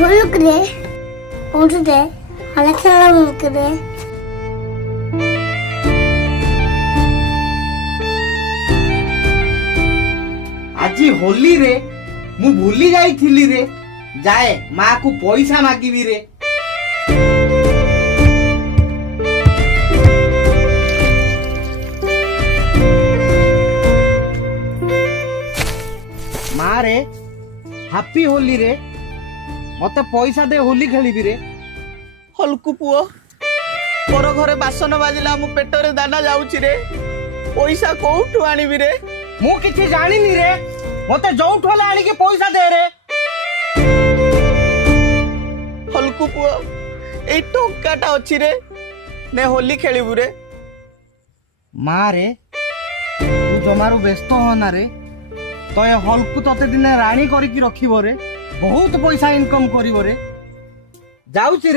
ಹುಡುಕ್ रे ಉಂಟದೆ ಹಳಕೆಲ್ಲ ಮುಕ್ಕಿದೆ আজি হোলি রে মু ভুলি যাইছিলি রে যাଏ ମା କୁ ପଇସା ମାଗିବି ରେ ମା ରେ ହାପି ହୋଲି ରେ ମତେ ପଇସା ଦେ ହୋଲି ଖେଳିବି ରେ ହଲକୁ ପୁଅ ମୋର ଘରେ ବାସନ ବାଜିଲା ମୋ ପେଟରେ ଦାନା ଯାଉଛି ରେ ପଇସା କୋଉଠୁ ଆଣିବି ରେ ମୁଁ କିଛି ଜାଣିନି ରେ ମତେ ଯୋଉଠୁ ହେଲେ ଆଣିକି ପଇସା ଦେ ରେ ହଲକୁ ପୁଅ ଏଇ ଟଙ୍କାଟା ଅଛି ରେ ନେ ହୋଲି ଖେଳିବୁ ରେ ମା ରେ ତୁ ଜମାରୁ ବ୍ୟସ୍ତ ହନା ରେ ତ ଏ ହଲକୁ ତତେ ଦିନେ ରାଣୀ କରିକି ରଖିବ ରେ ବହୁତ ପଇସା ଇନକମ କରିବ ରେ ଯାଉଛି